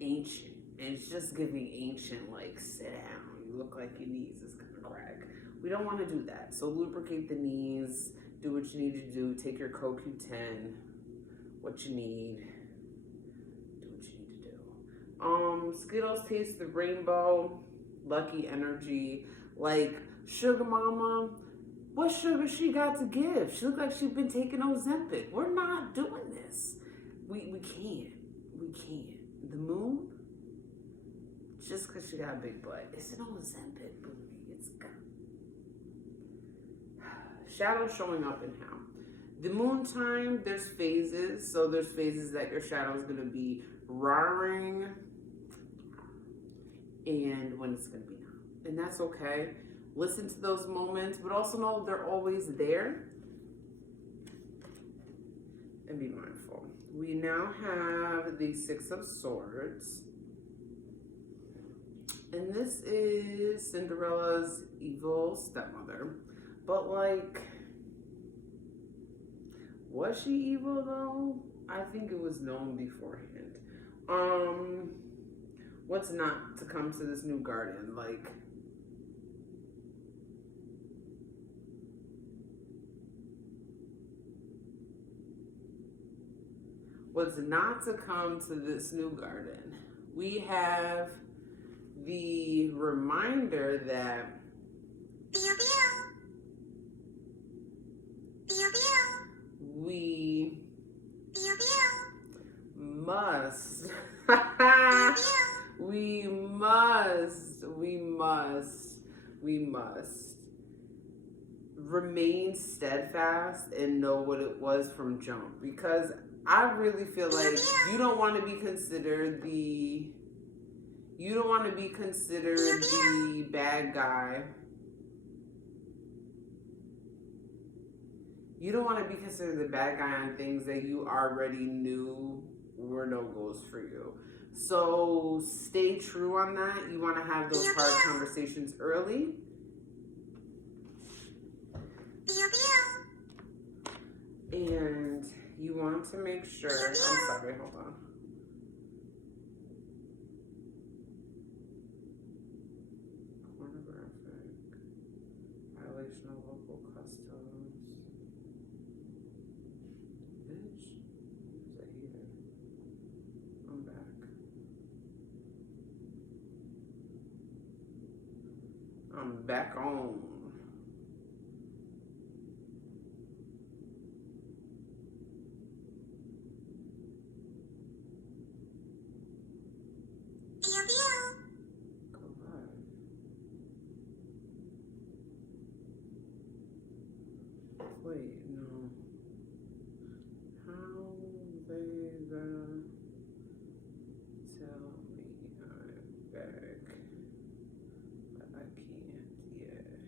ancient. And it's just giving ancient, like, sit down, you look like your knees is gonna crack. We don't want to do that. So lubricate the knees, do what you need to do, take your CoQ10, what you need, do what you need to do. Skittles taste the rainbow, lucky energy, like Sugar Mama, what sugar she got to give? She look like she's been taking Ozempic. We're not doing this. We can't. The moon, just because she got a big butt, it's an Ozempic booty. It's got shadow showing up in how. The moon time, there's phases. So there's phases that your shadow is going to be roaring and when it's going to be not. And that's okay. Listen to those moments, but also know they're always there. And be mindful. We now have the Six of Swords. And this is Cinderella's evil stepmother. But like, was she evil though? I think it was known beforehand. What's not to come to this new garden? Like, what's not to come to this new garden? We have the reminder that we must we must remain steadfast and know what it was from jump, because I really feel like you don't want to be considered the bad guy. You don't want to be considered the bad guy on things that you already knew were no-goes for you. So stay true on that. You want to have those hard conversations early. And you want to make sure, I'm sorry, hold on. Pornographic, violation of local customs. Bitch, who's that here? I'm back. I'm back on. Wait, no. How they gonna tell me I'm back, but I can't yet.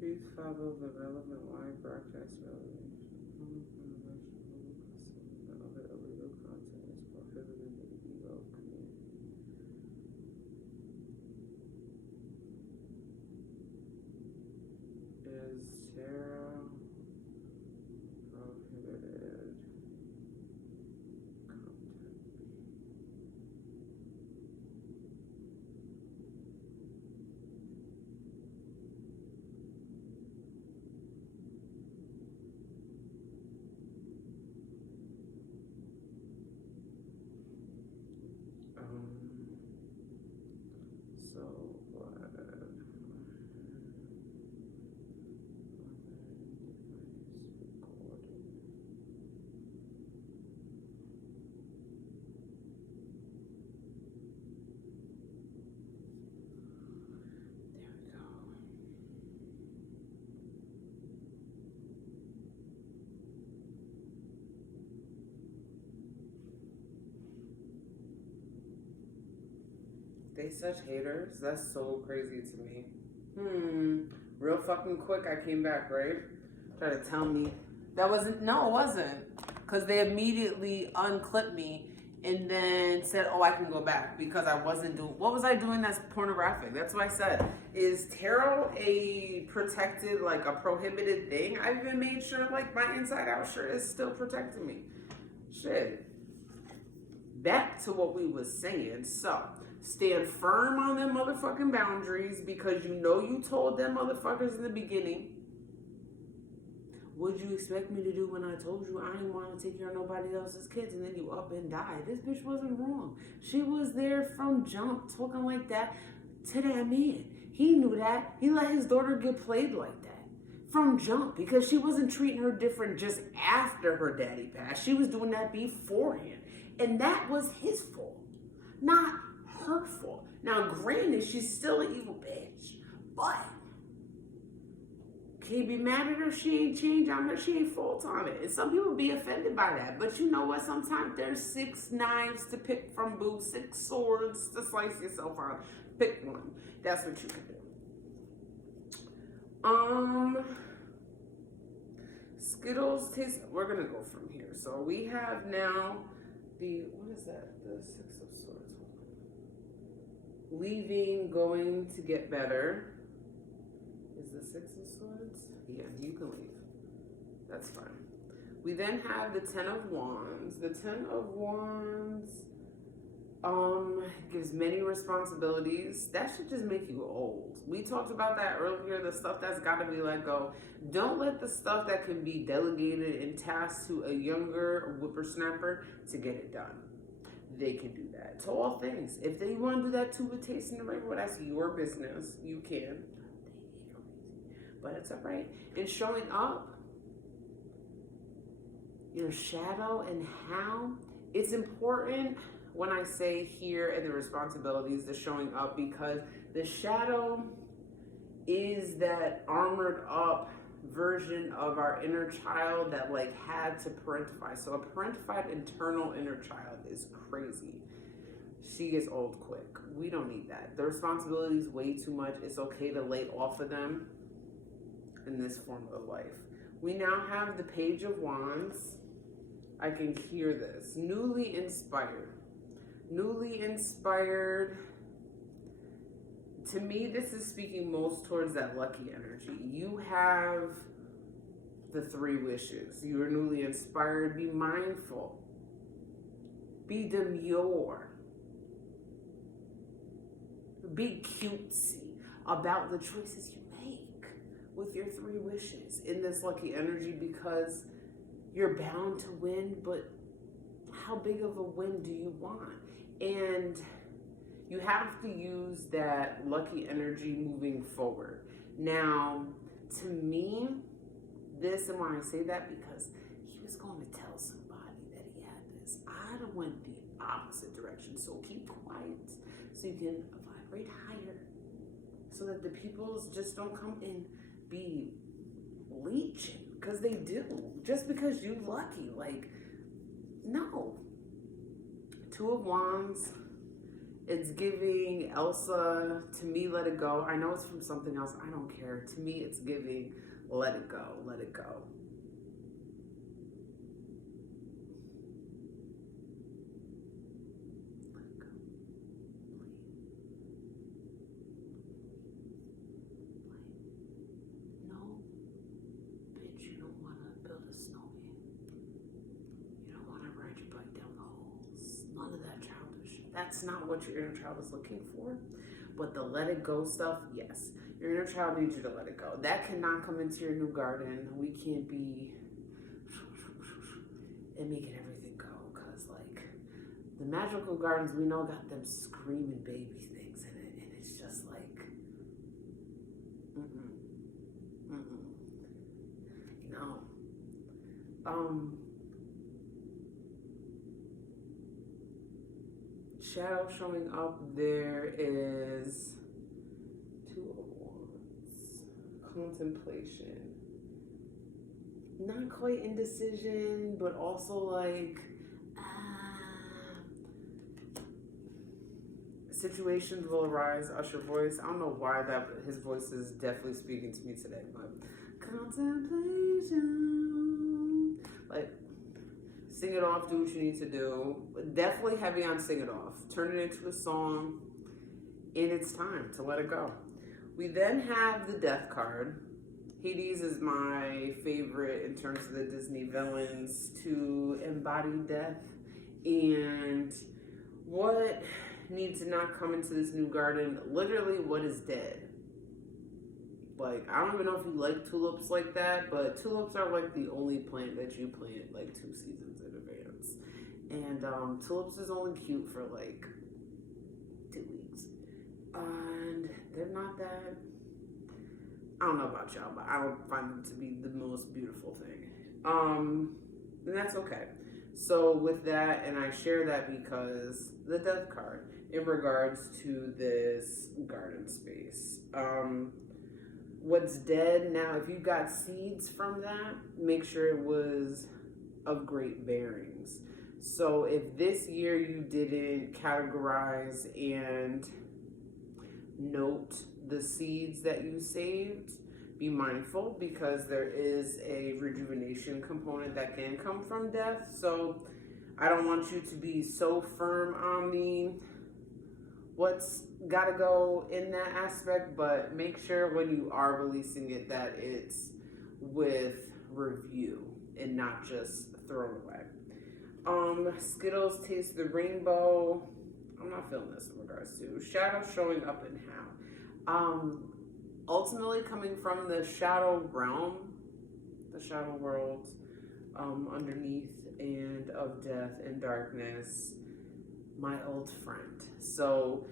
Please follow the relevant live broadcast relevant. Other illegal content is prohibited in the ego community. Is tarot prohibited content? They such haters. That's so crazy to me. Real fucking quick, I came back, right? Try to tell me that wasn't. No, it wasn't. Because they immediately unclipped me and then said, "Oh, I can go back," because I wasn't doing. What was I doing that's pornographic? That's what I said. Is tarot a protected, like a prohibited thing? I even made sure, like, my inside out shirt is still protecting me. Shit. Back to what we was saying. So, stand firm on them motherfucking boundaries, because you know you told them motherfuckers in the beginning. What'd you expect me to do when I told you I didn't want to take care of nobody else's kids, and then you up and died? This bitch wasn't wrong. She was there from jump, talking like that to that man. He knew that. He let his daughter get played like that from jump, because she wasn't treating her different just after her daddy passed. She was doing that beforehand. And that was his fault, not her fault. Now, granted, she's still an evil bitch, but can you be mad at her? She ain't changed on her. She ain't fault on it. And some people be offended by that. But you know what? Sometimes there's 6 knives to pick from, boo. 6 swords to slice yourself on. Pick one. That's what you can do. Skittles taste. We're gonna go from here. So we have now the, what is that? The 6 of Swords. Leaving, going to get better. Is the 6 of Swords? Yeah, you can leave. That's fine. We then have the 10 of Wands. The 10 of Wands gives many responsibilities. That should just make you old. We talked about that earlier, the stuff that's got to be let go. Don't let the stuff that can be delegated and tasked to a younger whippersnapper to get it done. They can do that to all things. If they want to do that too with tasting the rainbow, that's your business. You can. But it's all right. And showing up, your shadow and how it's important when I say here and the responsibilities, the showing up, because the shadow is that armored up version of our inner child that like had to parentify. So a parentified internal inner child is crazy. She gets old quick. We don't need that. The responsibility is way too much. It's okay to lay off of them in this form of life. We now have the Page of Wands. I can hear this. Newly inspired. Newly inspired. To me, this is speaking most towards that lucky energy. You have the 3 wishes. You are newly inspired. Be mindful. Be demure. Be cutesy about the choices you make with your 3 wishes in this lucky energy, because you're bound to win, but how big of a win do you want? And you have to use that lucky energy moving forward. Now, to me, this, and when I say that, because he was going to tell somebody that he had this, I went the opposite direction. So keep quiet so you can vibrate higher, so that the peoples just don't come and be leeching, because they do. Just because you lucky, like, no. 2 of Wands. It's giving Elsa, to me, let it go. I know it's from something else. I don't care. To me, it's giving let it go. Let it go. Let it go. No, bitch, you don't want to build a snowman. You don't want to ride your bike down the holes. None of that childish. That's not what your inner child is looking for. But the let it go stuff, yes. Your inner child needs you to let it go. That cannot come into your new garden. We can't be and making everything go. Because, like, the magical gardens we know got them screaming baby things in it. And it's just like, no. Shadow showing up, there is 2 of Wands. Contemplation. Not quite indecision, but also like, situations will arise. Usher voice. I don't know why his voice is definitely speaking to me today, but contemplation. Like, sing it off, do what you need to do. Definitely heavy on sing it off. Turn it into a song, and it's time to let it go. We then have the death card. Hades is my favorite in terms of the Disney villains to embody death. And what needs to not come into this new garden, literally what is dead. Like, I don't even know if you like tulips like that, but tulips are like the only plant that you plant like 2 seasons in advance. And tulips is only cute for like 2 weeks. And they're not that, I don't know about y'all, but I don't find them to be the most beautiful thing. And that's okay. So with that, and I share that because the death card in regards to this garden space. What's dead now, if you got seeds from that, make sure it was of great bearings. So if this year you didn't categorize and note the seeds that you saved, be mindful because there is a rejuvenation component that can come from death. So I don't want you to be so firm on what's got to go in that aspect, but make sure when you are releasing it that it's with review and not just thrown away. Skittles taste the rainbow. I'm not feeling this in regards to shadow showing up and how. Ultimately coming from the shadow realm, the shadow world, underneath and of death and darkness, my old friend. So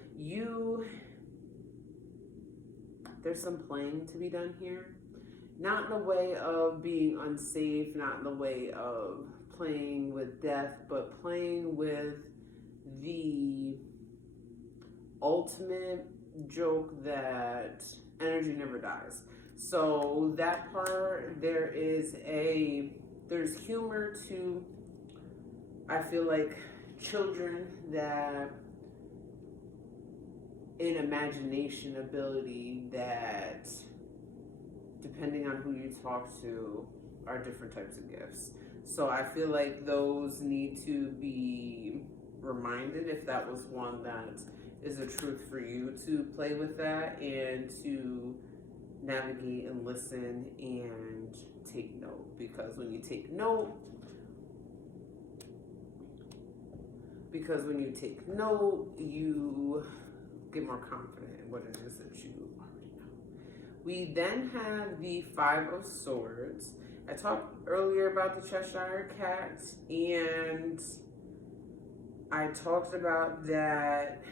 there's some playing to be done here. Not in the way of being unsafe, not in the way of playing with death, but playing with the ultimate joke that energy never dies. So that part, there's humor to, I feel like, children that in imagination ability that, depending on who you talk to, are different types of gifts. So I feel like those need to be reminded if that was one that is a truth for you to play with that and to navigate and listen and take note. Because when you take note, you get more confident in what it is that you already know. We then have the 5 of Swords. I talked earlier about the Cheshire Cat, and I talked about that.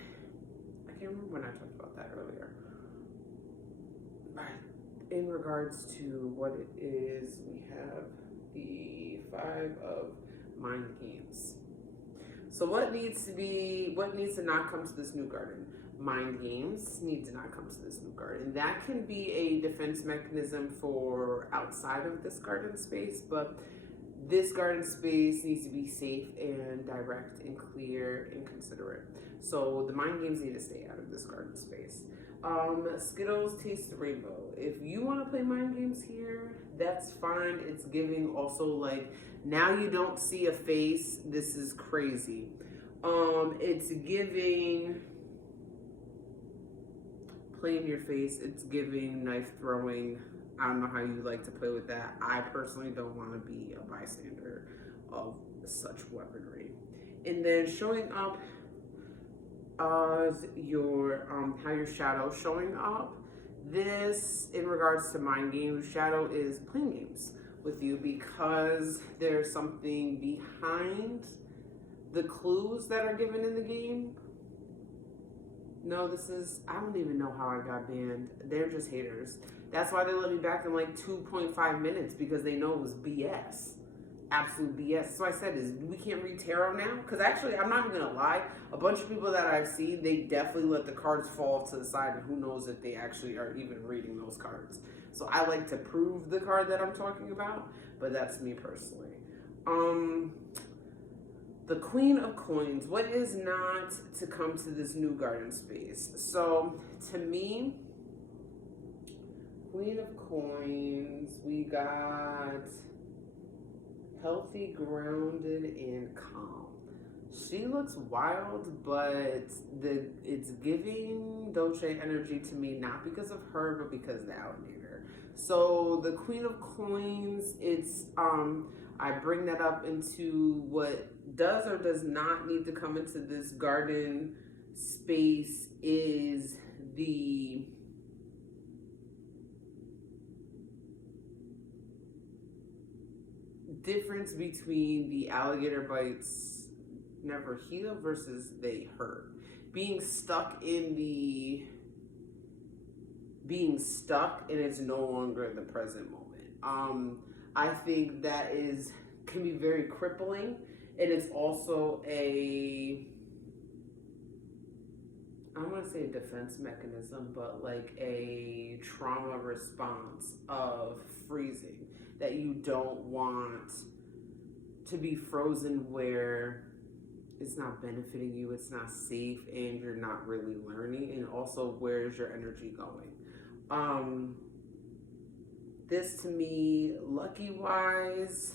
I can't remember when I talked about that earlier. In regards to what it is, we have the 5 of Mind Games. So what needs to not come to this new garden? Mind games need to not come to this new garden. That can be a defense mechanism for outside of this garden space, but this garden space needs to be safe and direct and clear and considerate. So the mind games need to stay out of this garden space. Skittles taste the rainbow. If you want to play mind games here, that's fine. It's giving also like, now you don't see a face. This is crazy. It's giving play in your face. It's giving knife throwing. I don't know how you like to play with that. I personally don't want to be a bystander of such weaponry. And then showing up as your how your shadow showing up. This in regards to mind games, shadow is playing games with you because there's something behind the clues that are given in the game. No, I don't even know how I got banned. They're just haters. That's why they let me back in like 2.5 minutes, because they know it was BS. Absolute BS. So I said, we can't read tarot now? Because actually, I'm not even going to lie. A bunch of people that I've seen, they definitely let the cards fall to the side, and who knows if they actually are even reading those cards. So I like to prove the card that I'm talking about, but that's me personally. the Queen of Coins. What is not to come to this new garden space? So to me, Queen of Coins, we got healthy, grounded, and calm. She looks wild, but it's giving Dolce energy to me, not because of her, but because of the alligator. So the Queen of Coins, it's I bring that up into what does or does not need to come into this garden space is the difference between the alligator bites never heal versus they hurt. Being stuck and it's no longer the present moment. I think that can be very crippling, and it's also I don't want to say a defense mechanism, but like a trauma response of freezing, that you don't want to be frozen where it's not benefiting you, it's not safe, and you're not really learning. And also, where's your energy going? This to me, lucky wise,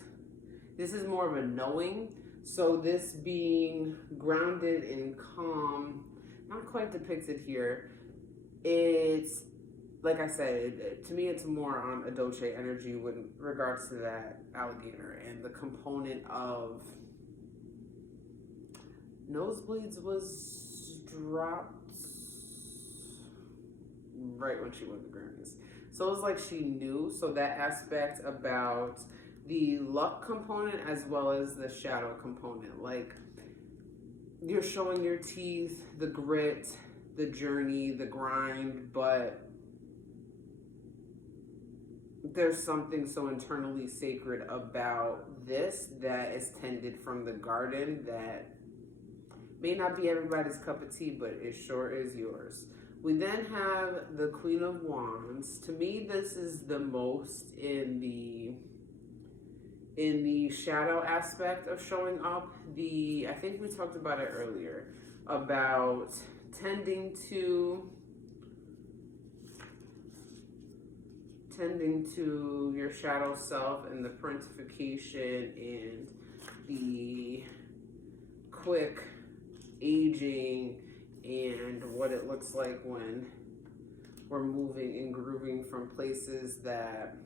this is more of a knowing. So this being grounded and calm, not quite depicted here. It's, like I said, to me it's more on a Dolce energy with regards to that alligator, and the component of nosebleeds was dropped right when she won the Grammys. So it was like she knew. So that aspect about the luck component as well as the shadow component. Like, you're showing your teeth, the grit, the journey, the grind, but there's something so internally sacred about this that is tended from the garden that may not be everybody's cup of tea, but it sure is yours. We then have the Queen of Wands. To me, this is the most in the shadow aspect of showing up. I think we talked about it earlier, about tending to your shadow self and the parentification and the quick aging and what it looks like when we're moving and grooving from places that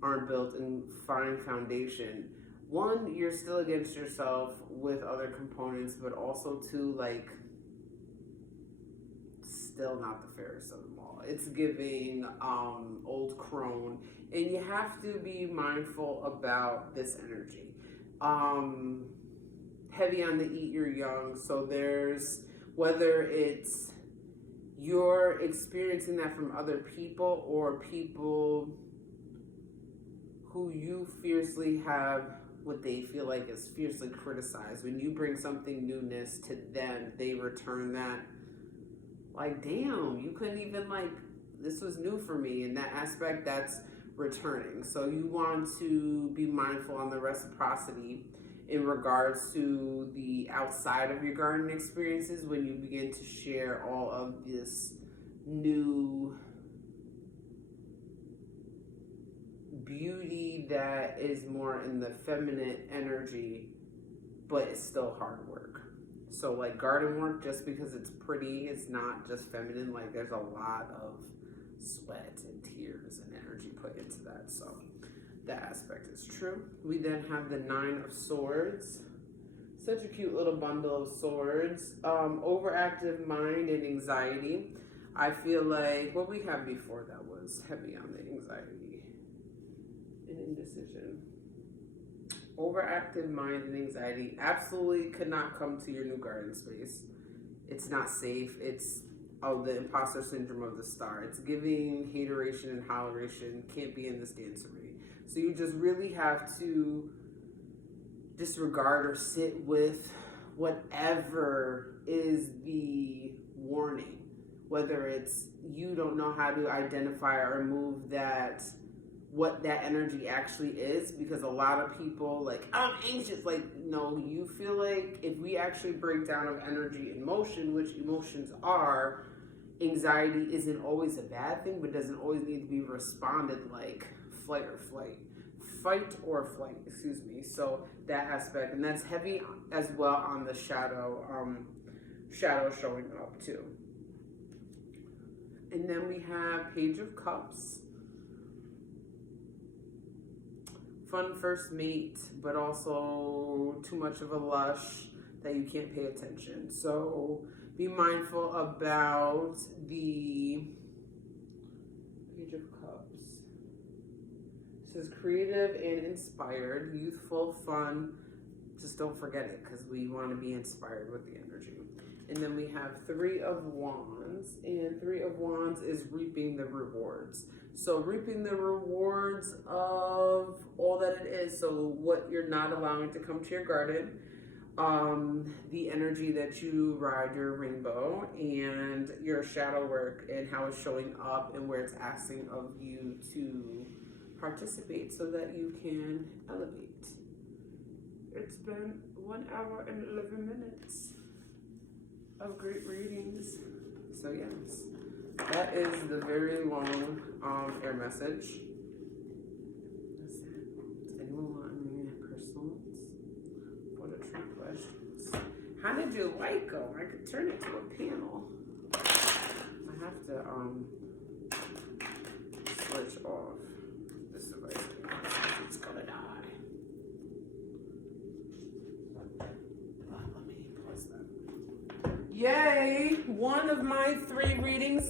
aren't built in fine foundation. One, you're still against yourself with other components, but also two, like, still not the fairest of them all. It's giving old crone, and you have to be mindful about this energy. Heavy on the eat your young, so there's, whether it's you're experiencing that from other people or people who you fiercely have what they feel like is fiercely criticized. When you bring something newness to them, they return that like, damn, you couldn't even, like, this was new for me. In that aspect, that's returning. So you want to be mindful on the reciprocity in regards to the outside of your garden experiences when you begin to share all of this new beauty that is more in the feminine energy, but it's still hard work. So like garden work, just because it's pretty, it's not just feminine. Like, there's a lot of sweat and tears and energy put into that. So that aspect is true. We then have the Nine of Swords. Such a cute little bundle of swords. Overactive mind and anxiety. I feel like what we had before that was heavy on the anxiety and indecision. Overactive mind and anxiety absolutely could not come to your new garden space. It's not safe. It's the imposter syndrome of the star. It's giving hateration and holleration. Can't be in this dancery. So you just really have to disregard or sit with whatever is the warning. Whether it's you don't know how to identify or remove that what that energy actually is, because a lot of people like, I'm anxious. Like, no, you feel like if we actually break down of energy and motion, which emotions are, anxiety isn't always a bad thing, but doesn't always need to be responded like fight or flight, excuse me. So that aspect, and that's heavy as well on the shadow showing up too. And then we have Page of Cups. Fun first mate, but also too much of a lush that you can't pay attention. So be mindful about the Page of Cups. It says creative and inspired, youthful, fun. Just don't forget it, because we want to be inspired with the energy. And then we have Three of Wands, and Three of Wands is reaping the rewards. So reaping the rewards of all that it is. So what you're not allowing to come to your garden, the energy that you ride your rainbow, and your shadow work and how it's showing up and where it's asking of you to participate so that you can elevate. It's been 1 hour and 11 minutes of great readings. So yes, that is the very long air message. Does anyone want any personals? What are true questions? How did your light go? I could turn it to a panel. I have to switch off this device. It's gonna die. Let me pause that. Yay! One of my 3 readings